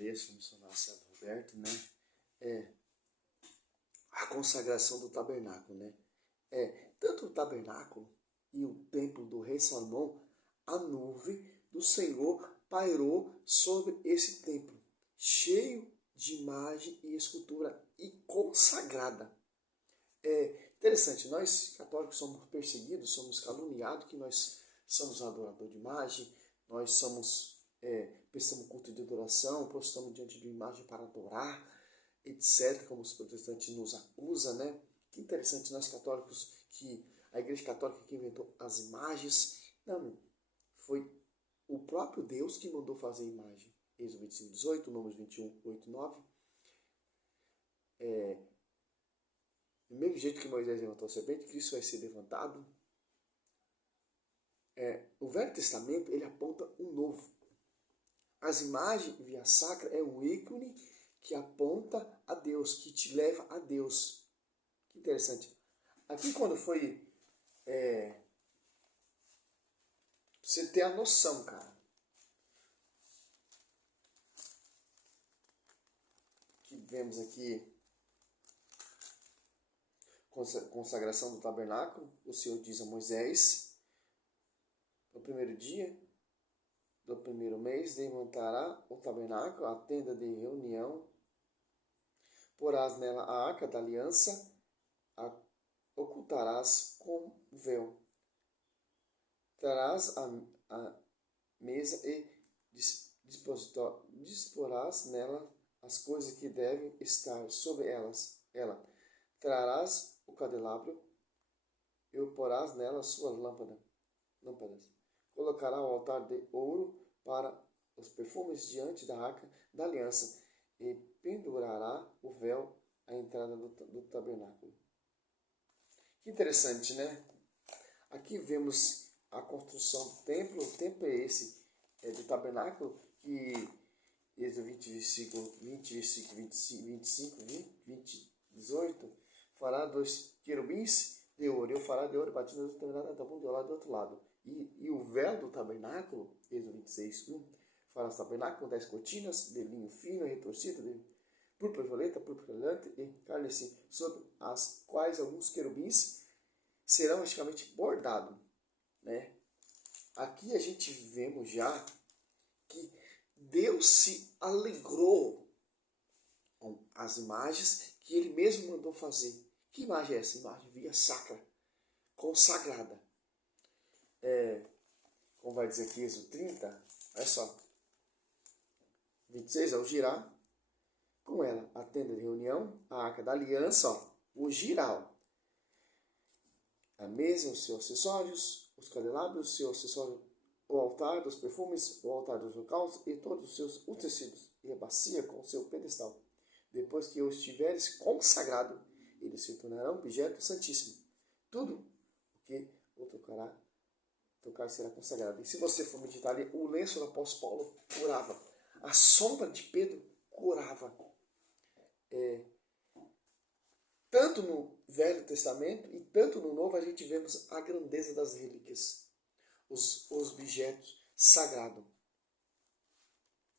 Maria, sou missionário César Roberto, né? É a consagração do tabernáculo, né? Tanto o tabernáculo e o templo do rei Salomão, a nuvem do Senhor pairou sobre esse templo, cheio de imagem e escultura e consagrada. É interessante, nós católicos somos perseguidos, somos caluniados, que nós somos adorador de imagem, nós prestamos culto de adoração, postamos diante de imagem para adorar, etc., como os protestantes nos acusam, né? Que interessante, nós católicos, que a Igreja Católica que inventou as imagens. Não, foi o próprio Deus que mandou fazer a imagem. Êxodo 25, 18, Números 21, 8, 9. Do mesmo jeito que Moisés levantou a serpente, Cristo vai ser levantado. O Velho Testamento, ele aponta um novo. As imagens via sacra é um ícone que aponta a Deus, que te leva a Deus. Que interessante. Aqui quando foi... você ter a noção, cara. Que vemos aqui... consagração do tabernáculo. O Senhor diz a Moisés... no primeiro dia do primeiro mês, levantará o tabernáculo, a tenda de reunião, porás nela a arca da aliança, a ocultarás com véu. Trarás a mesa e disporás nela as coisas que devem estar sobre ela. Trarás o candelabro e porás nela suas lâmpadas. Colocará o altar de ouro para os perfumes diante da arca da aliança e pendurará o véu à entrada do tabernáculo. Que interessante, né? Aqui vemos a construção do templo. O templo é esse, do tabernáculo, que Êxodo 20, versículo 25, 18, fará dois querubins de ouro. Eu fará de ouro batido no tabernáculo, tá bom, de um lado e do outro lado. E o véu do tabernáculo, Êxodo 26, 1, fará o tabernáculo com 10 cortinas de linho fino e retorcido, de púrpura violeta, púrpura brilhante e carmesim, sobre as quais alguns querubins serão praticamente bordados, né? Aqui a gente vemos já que Deus se alegrou com as imagens que ele mesmo mandou fazer. Que imagem é essa? Imagem via sacra, consagrada. Como vai dizer aqui, Êxodo 30, olha só. 26, ao girar, com ela, a tenda de reunião, a arca da aliança, ó, o giral. A mesa, os seus acessórios, os candelabros, os seus acessórios, o altar dos perfumes, o altar dos holocaustos e todos os seus utensílios, e a bacia com o seu pedestal. Depois que os tiveres consagrado, eles se tornarão objeto santíssimo. Tudo o que o tocar será consagrado. E se você for meditar ali, o lenço do apóstolo Paulo curava. A sombra de Pedro curava. Tanto no Velho Testamento e tanto no Novo a gente vemos a grandeza das relíquias, os objetos sagrados.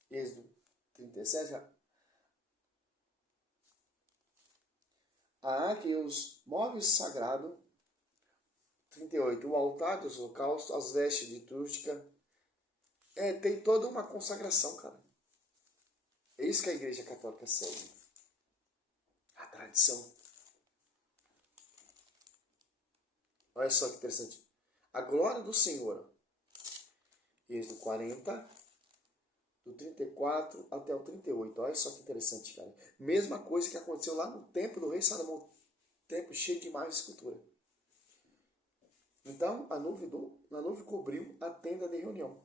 Êxodo 37, a arca e os móveis sagrados. 38, o altar dos holocaustos, as vestes litúrgicas. Tem toda uma consagração, cara. É isso que a Igreja Católica segue. A tradição. Olha só que interessante. A glória do Senhor. Êxodo 40, do 34 até o 38. Olha só que interessante, cara. Mesma coisa que aconteceu lá no templo do rei Salomão. Templo cheio de imagens e escultura. Então, a nuvem cobriu a tenda de reunião.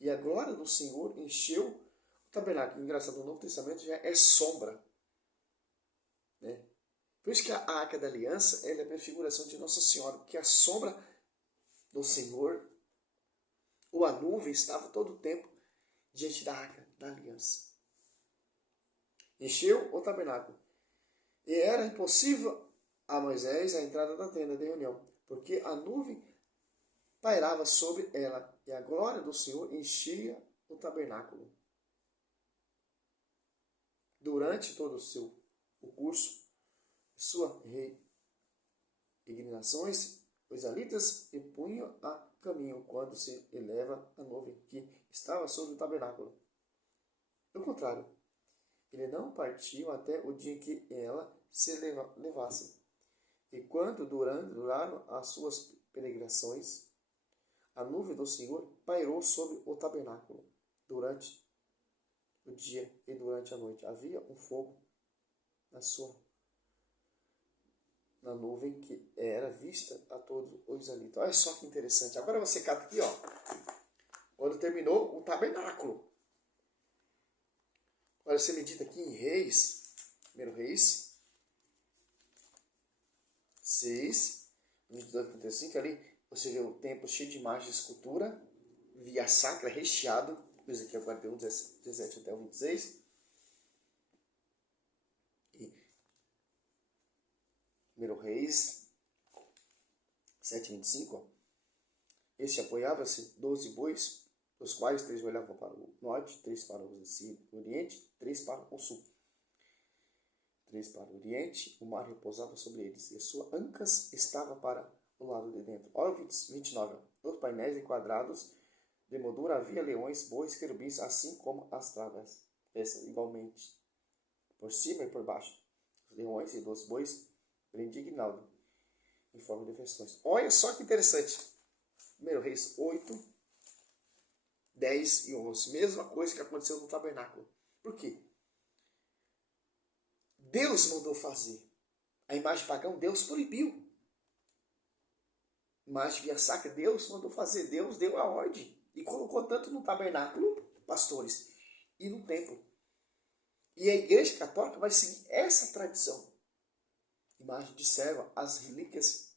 E a glória do Senhor encheu o tabernáculo. Engraçado, no Novo Testamento já é sombra, né? Por isso que a arca da aliança ela é a prefiguração de Nossa Senhora, porque a sombra do Senhor, ou a nuvem, estava todo o tempo diante da arca da aliança. Encheu o tabernáculo. E era impossível a Moisés a entrada da tenda de reunião, porque a nuvem pairava sobre ela, e a glória do Senhor enchia o tabernáculo. durante todo o curso, sua peregrinações, os israelitas e punham a caminho quando se eleva a nuvem que estava sobre o tabernáculo. Pelo contrário, ele não partiu até o dia em que ela se levasse. E quando duraram as suas peregrinações, a nuvem do Senhor pairou sobre o tabernáculo durante o dia e durante a noite. Havia um fogo na nuvem que era vista a todos os israelitas. Olha só que interessante. Agora você cata aqui, ó. Quando terminou o tabernáculo. Agora você medita aqui em Reis, 1 Reis 6, 22 a 35, ali você vê o templo cheio de imagens de escultura, via sacra recheado, Ezequiel 41, 17 até o 26. E 1 Reis 7, 25, ó. Este apoiava-se 12 bois, dos quais 3 olhavam para o norte, 3 para o oriente, 3 para o sul. 3 para o oriente, o mar repousava sobre eles, e a sua ancas estava para o lado de dentro. Olha o 29. Nos painéis enquadrados de moldura havia leões, bois, querubins, assim como as travas. Essa, igualmente, por cima e por baixo. Os leões e dos bois, indignado, em forma de versões. Olha só que interessante. 1 Reis 8, 10 e 11. Mesma coisa que aconteceu no tabernáculo. Por quê? Deus mandou fazer. A imagem pagã, Deus proibiu. Imagem via sacra, Deus mandou fazer. Deus deu a ordem. E colocou tanto no tabernáculo, pastores, e no templo. E a Igreja Católica vai seguir essa tradição. Imagem de serva, as relíquias.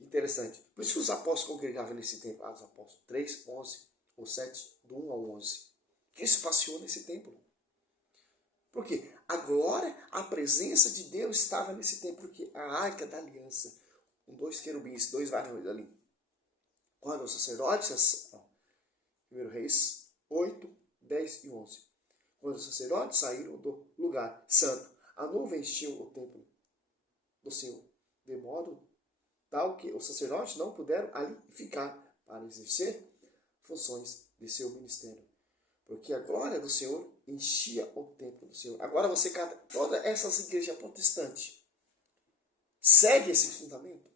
Interessante. Por isso que os apóstolos congregavam nesse templo. Os apóstolos 3, 11 ou 7, do 1 ao 11. Cristo passeou nesse templo. Por quê? A glória, a presença de Deus estava nesse templo. Porque a arca da aliança, com 2 querubins, 2 varões ali. Quando os sacerdotes, 1 Reis 8, 10 e 11. Quando os sacerdotes saíram do lugar santo, a nuvem encheu o templo do Senhor, de modo tal que os sacerdotes não puderam ali ficar para exercer funções de seu ministério. Porque a glória do Senhor enchia o templo do Senhor. Agora você cata todas essas igrejas protestantes. Segue esse fundamento.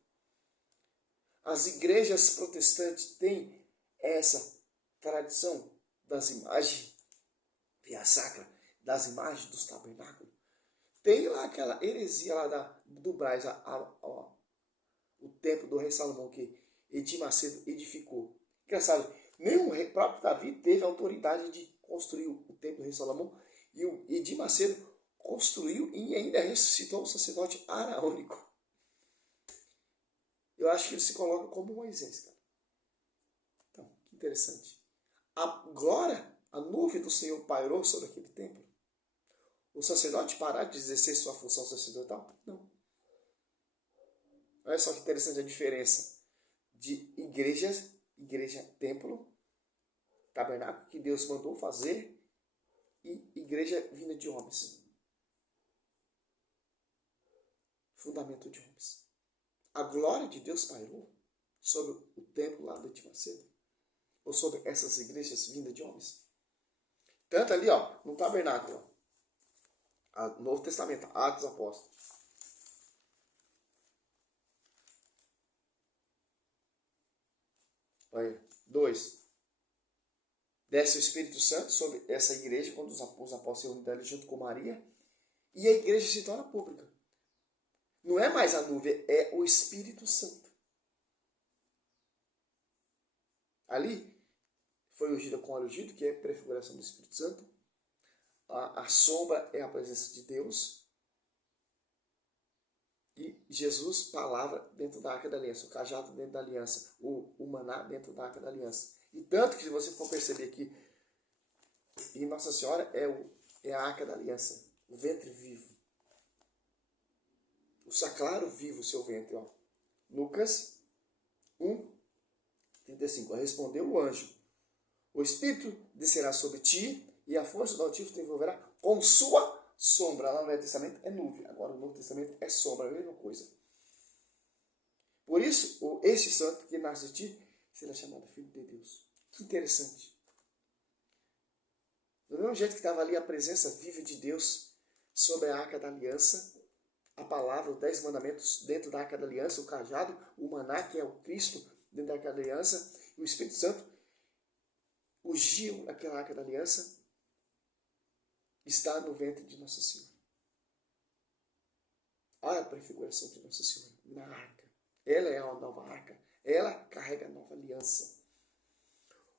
As igrejas protestantes têm essa tradição das imagens via sacra, das imagens dos tabernáculos. Tem lá aquela heresia lá do Braz, o templo do rei Salomão que Edir Macedo edificou. Engraçado, nem o próprio Davi teve autoridade de construir o templo do rei Salomão, e o Edir Macedo construiu e ainda ressuscitou o sacerdote araônico. Eu acho que ele se coloca como Moisés, cara. Então, que interessante. Agora, a nuvem do Senhor pairou sobre aquele templo. O sacerdote parar de exercer sua função sacerdotal? Não. Olha só que interessante a diferença de igreja-templo, tabernáculo que Deus mandou fazer, e igreja vinda de homens. Fundamento de homens. A glória de Deus pairou sobre o templo lá do Edir Macedo, ou sobre essas igrejas vindas de homens. Tanto ali, ó, no tabernáculo, Novo Testamento, Atos dos Apóstolos. Olha, 2. Desce o Espírito Santo sobre essa igreja quando os apóstolos se reúnem ali junto com Maria, e a igreja se torna pública. Não é mais a nuvem, é o Espírito Santo. Ali foi ungida com óleo ungido, que é a prefiguração do Espírito Santo. A sombra é a presença de Deus. E Jesus, palavra dentro da Arca da Aliança, o cajado dentro da aliança, o maná dentro da Arca da Aliança. E tanto que, se você for perceber aqui, em Nossa Senhora é a Arca da Aliança, o ventre vivo. O sacrário vivo, o seu ventre. Ó. Lucas 1, 35. Respondeu o anjo: o Espírito descerá sobre ti e a força do Altíssimo te envolverá com sua sombra. Lá no Velho Testamento é nuvem, agora no Novo Testamento é sombra, a mesma coisa. Por isso, este santo que nasce de ti será chamado Filho de Deus. Que interessante. Do mesmo jeito que estava ali a presença viva de Deus sobre a Arca da Aliança, a palavra, os 10 mandamentos dentro da Arca da Aliança, o cajado, o maná, que é o Cristo dentro da Arca da Aliança, e o Espírito Santo ungiu aquela Arca da Aliança, está no ventre de Nossa Senhora. Olha a prefiguração de Nossa Senhora na Arca. Ela é a nova Arca. Ela carrega a nova aliança.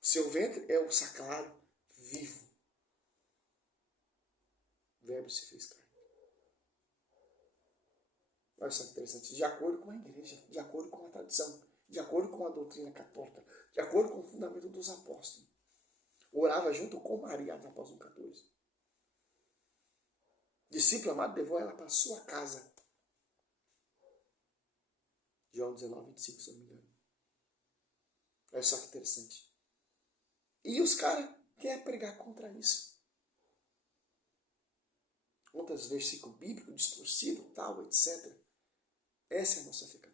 O seu ventre é o sacrário vivo. O Verbo se fez carne. Olha só que interessante. De acordo com a igreja, de acordo com a tradição, de acordo com a doutrina católica, de acordo com o fundamento dos apóstolos. Orava junto com Maria, no apóstolo 14. Discípulo amado levou ela para a sua casa. João 19, 25, se eu não me engano. Olha só que interessante. E os caras querem pregar contra isso. Contra os versículos bíblicos, distorcido, tal, etc. Essa é a nossa fé católica.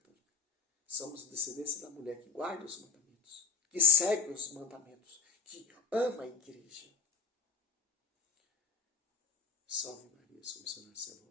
Somos descendência da mulher que guarda os mandamentos, que segue os mandamentos, que ama a igreja. Salve Maria, sou missionário.